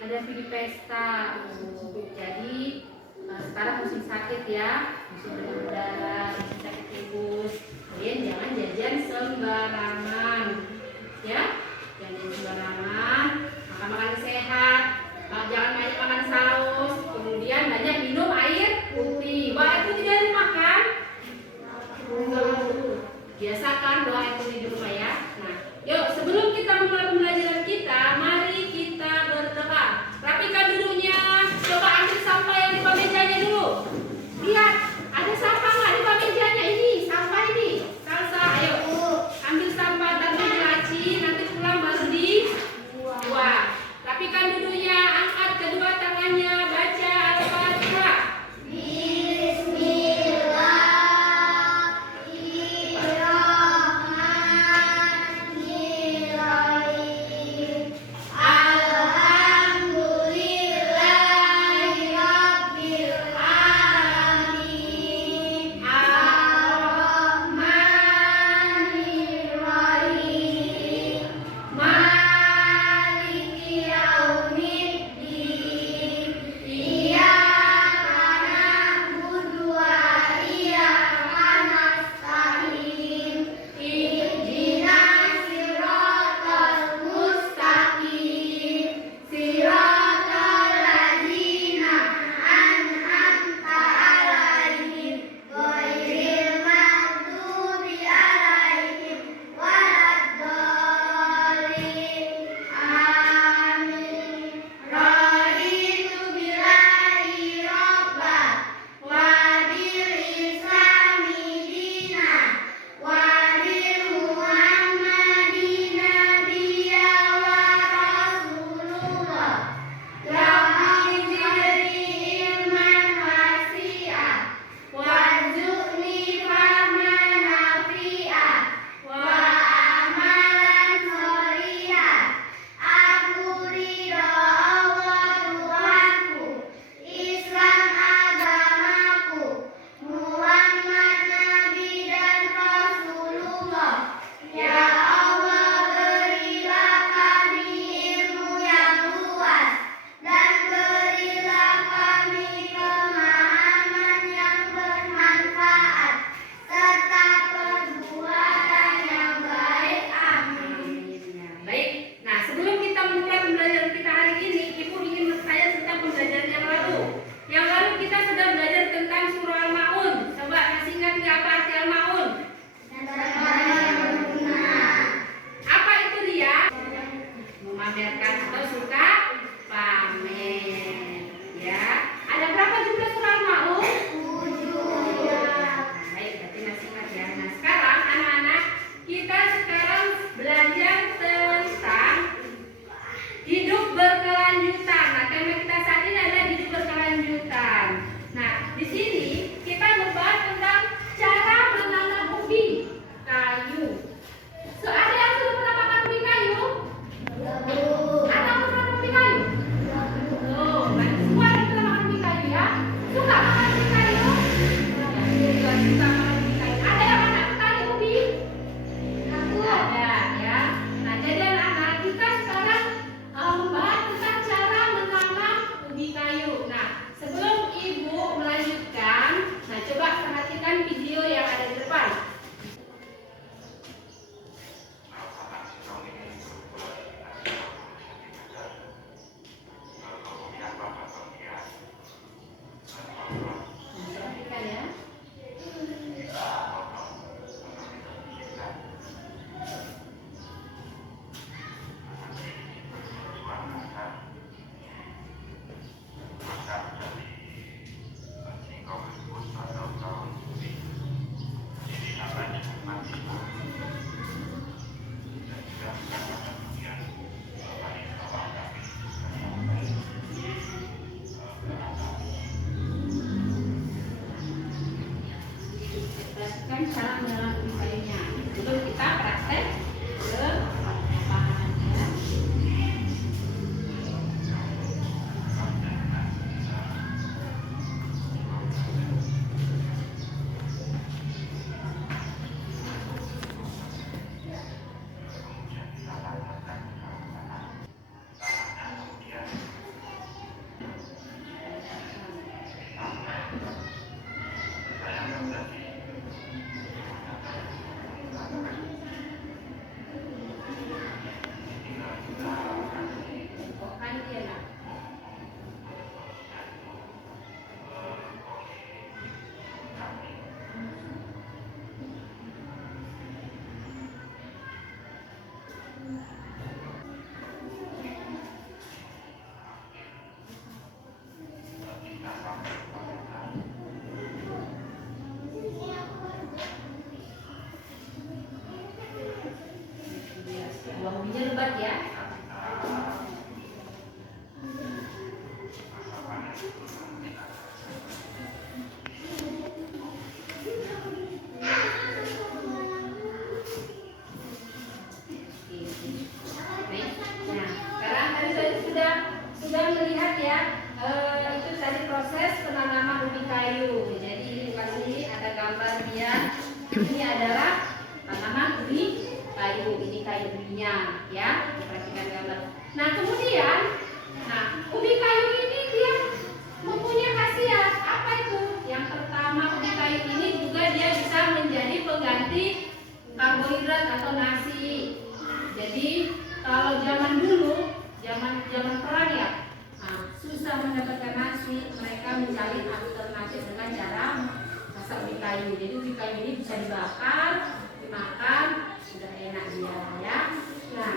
ada video pesta. Jadi sekarang musim sakit ya, musim berdarah, musim sakit tipes. Kalian jangan jajan sembarangan, ya, jangan sembarangan. Makan sehat, jangan banyak makan saus. Kemudian banyak minum air putih. Bawa air putih dari makan. Biasakan bawa air putih di rumah ya. Nah, yuk sebelum kita mulai pembelajaran kita, mari kita berdoa. Rapikan duduknya. Coba ambil sampah yang di bawah mejanya dulu. Lihat, ada sampah nggak di bawah mejanya ini? Sampah ini. Salsa, ayo. Ambil sampah, taruh di laci, nanti pulang baru dibuang. Rapikan duduknya. sudah melihat ya, itu tadi proses penanaman ubi kayu. Jadi ini dikasih ada gambar dia. Ini adalah tanaman ubi kayu. Ini kayu ubinya ya. Perhatikan gambar. Nah kemudian, ubi kayu ini dia mempunyai khasiat apa itu? Yang pertama, ubi kayu ini juga dia bisa menjadi pengganti karbohidrat atau nasi. Jadi kalau zaman dulu, zaman perang ya, susah mendapatkan nasi, mereka mencari alternatif dengan cara masak ubi kayu. Jadi ubi kayu ini bisa dibakar, dimakan, sudah enak dia ya. Nah,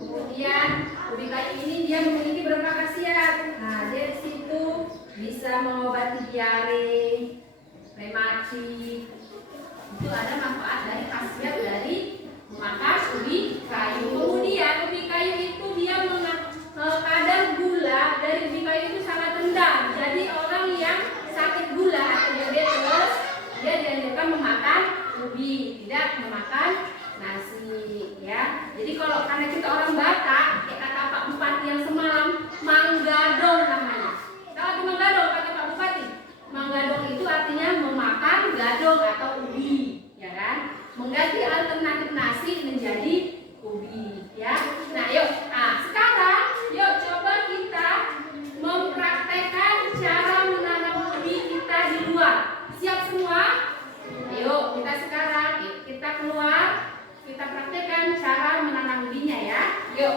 kemudian ubi kayu ini dia memiliki beberapa khasiat. Nah, dia di situ bisa mengobati diare, rematik. Itu ada manfaat dari khasiat dari memakan ubi kayu. Kemudian ubi kayu itu dia kadar gula dari ubi kayu itu sangat rendah. Jadi orang yang sakit gula atau diabetes dia dianjurkan memakan ubi, tidak memakan nasi ya. Jadi kalau karena kita orang Batak, kayak kata Pak Bupati yang semalam, manggadong namanya. Tahu di manggadong kata Pak Bupati? Manggadong itu artinya memakan gadong atau ubi, ya kan? Mengganti alternatif nasi menjadi ubi, ya. Nah, yuk. Sekarang yuk coba kita mempraktekkan cara menanam ubi kita di luar. Siap semua? Ayo, kita keluar, kita praktekkan cara menanam ubinya ya. Yuk.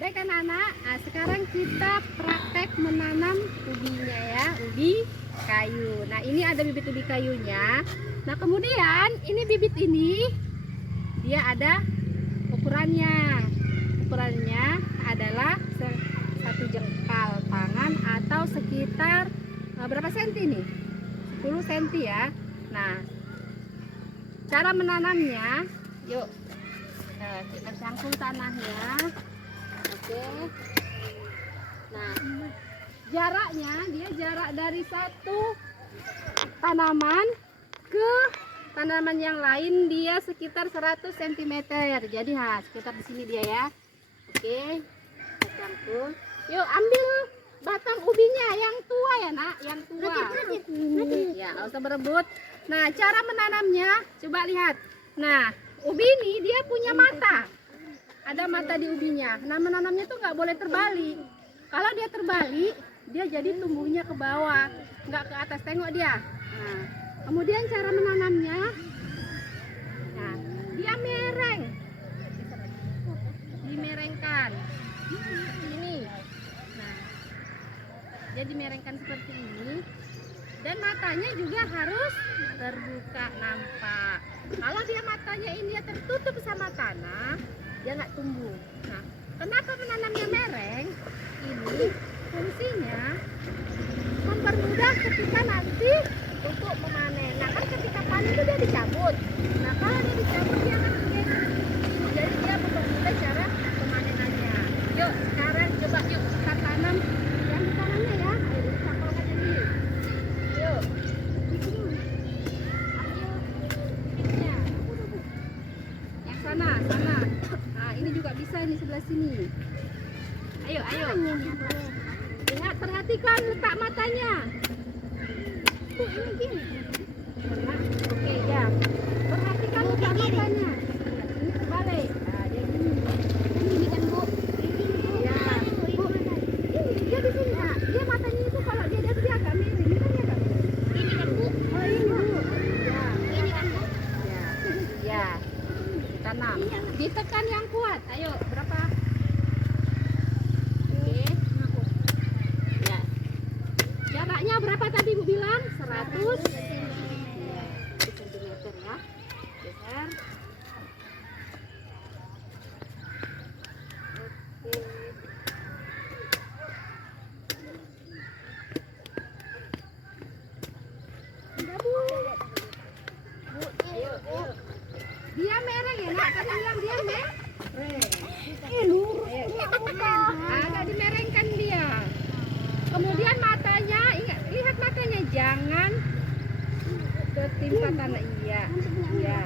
Baik anak-anak, sekarang kita praktek menanam ubinya ya, ubi kayu. Nah ini ada bibit ubi kayunya. Nah kemudian ini bibit ini dia ada ukurannya. Ukurannya adalah 1 jengkal tangan atau sekitar berapa senti nih? 10 senti ya. Nah cara menanamnya, yuk kita cangkul tanahnya. Oke. Nah, jaraknya dia jarak dari satu tanaman ke tanaman yang lain dia sekitar 100 cm. Jadi sekitar di sini dia ya. Oke. Kita cangkul. Yuk ambil batang ubinya yang tua ya nak, yang tua. Ya, nggak usah berebut. Nah, cara menanamnya coba lihat. Nah, ubi ini dia punya mata. Ada mata di ubinya. Nah menanamnya tuh nggak boleh terbalik. Kalau dia terbalik, dia jadi tumbuhnya ke bawah, nggak ke atas. Tengok dia. Nah, kemudian cara menanamnya, nah dia mereng, dimerengkan. Ini, nah dia dimerengkan seperti ini. Dan matanya juga harus terbuka nampak. Kalau dia matanya ini dia tertutup sama tanah, dia nggak tumbuh. Nah, kenapa menanamnya mereng? Ini fungsinya mempermudah ketika nanti untuk memanen. Nah kan ketika panen itu dia dicabut. Nah kalau dia dicabut dia akan menggeser. Jadi dia mempermudah cara pemanenannya. Yuk sekarang coba yuk kita tanam yang di tanamnya ya. Ayo dicangkolkan dulu. Yuk. Ambil bibitnya. Yang sana. Nah ini juga bisa ini sebelah sini. Ayo. Lihat, perhatikan letak matanya. Oke ya. Perhatikan letak matanya. Ini terbalik. Nah, dia gini. Ini kan Bu. Ya. Bu. Dia di sini Kak. Dia matanya itu kalau dia agak miring. Ini kan agak miring. Ini kan Bu. Oh ini Bu. Ya. Ini kan Bu. Ya. Tanam. Ditekan yang kuat. Ayo, berapa? Oke. Ya. Jaraknya berapa tadi Bu bilang? 100 cm ya. Geser. Oke. Enggak Bu. Ayo. Dia mereng ya nak, tadi bilang dia mereng. Agak dimerengkan dia. Kemudian matanya, ingat, lihat matanya, jangan ketimpa tanah. Iya. Iya.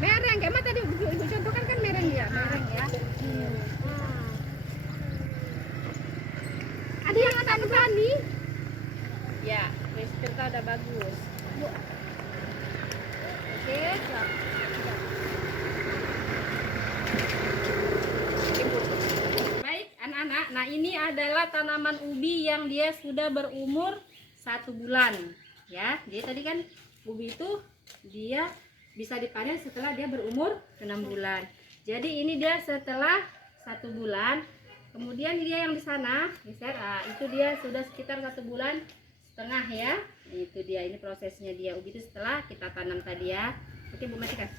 Mereng, kayak mana tadi ibu contohkan kan mereng ya, mereng ya. Ada yang akan berani? Ya, kita udah bagus. Oke, baik anak-anak. Nah ini adalah tanaman ubi yang dia sudah berumur 1 bulan. Ya, jadi tadi kan ubi itu dia bisa dipanen setelah dia berumur 6 bulan. Jadi ini dia setelah 1 bulan. Kemudian dia yang di sana, itu dia sudah sekitar 1 bulan setengah ya. Itu dia, ini prosesnya dia ubi itu setelah kita tanam tadi ya. Oke Bu Matika.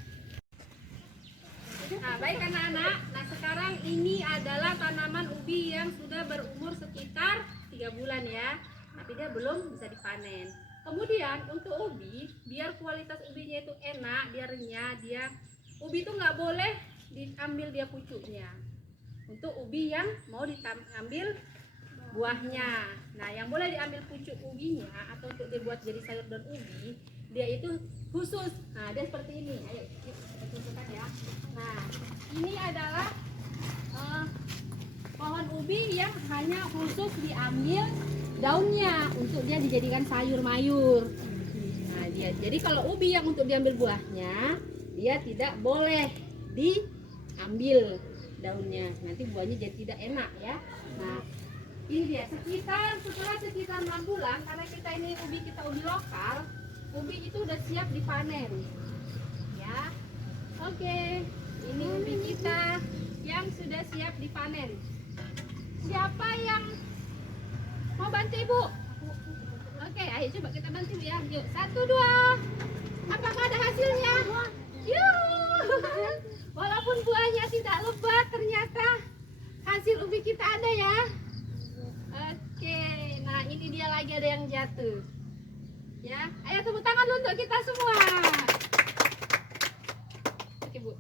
Nah baik anak-anak, nah sekarang ini adalah tanaman ubi yang sudah berumur sekitar 3 bulan ya. Tapi dia belum bisa dipanen. Kemudian untuk ubi, biar kualitas ubinya itu enak, dia renyah, ubi itu nggak boleh diambil dia pucuknya. Untuk ubi yang mau diambil buahnya. Nah, yang boleh diambil pucuk ubinya atau untuk dibuat jadi sayur daun ubi, dia itu khusus. Nah, dia seperti ini. Ayo kita tunjukkan ya. Nah, ini adalah pohon ubi yang hanya khusus diambil daunnya untuk dia dijadikan sayur mayur. Nah, jadi kalau ubi yang untuk diambil buahnya, dia tidak boleh diambil daunnya, nanti buahnya jadi tidak enak ya. Nah ini dia setelah sekitar 6 bulan, karena kita ini kita ubi lokal, ubi itu udah siap dipanen ya. Oke, ini ubi kita yang sudah siap dipanen. Siapa yang mau bantu ibu? Oke, ayo coba kita bantu ya. Yuk, 1, 2. Apakah ada hasilnya? Yuh. Walaupun buahnya tidak lebat, ternyata hasil ubi kita ada ya. Oke, nah ini dia lagi ada yang jatuh. Ya, ayo tepuk tangan dulu untuk kita semua. Oke Bu.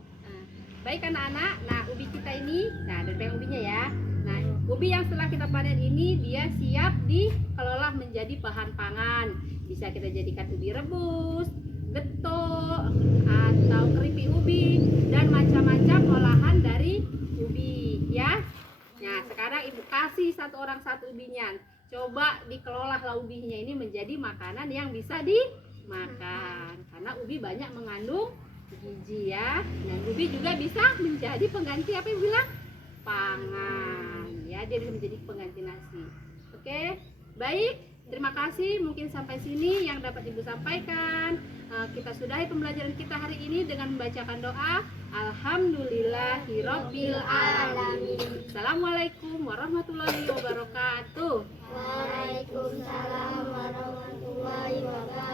Nah, baik anak-anak, nah ubi kita ini, nah dari ubinya ya. Nah ubi yang setelah kita panen ini dia siap dikelola menjadi bahan pangan. Bisa kita jadikan ubi rebus, getuk, atau keripik ubi, dan macam-macam olahan dari ubi ya. Nah sekarang ibu kasih satu orang satu ubinya. Coba dikelola ubinya ini menjadi makanan yang bisa dimakan, karena ubi banyak mengandung gizi ya. Dan ubi juga bisa menjadi pengganti apa yang bilang pangan ya, dia bisa menjadi pengganti nasi. Oke, baik. Terima kasih, mungkin sampai sini yang dapat Ibu sampaikan. Kita sudahi pembelajaran kita hari ini dengan membacakan doa Alhamdulillahirabbil alamin. Assalamualaikum warahmatullahi wabarakatuh. Waalaikumsalam warahmatullahi wabarakatuh.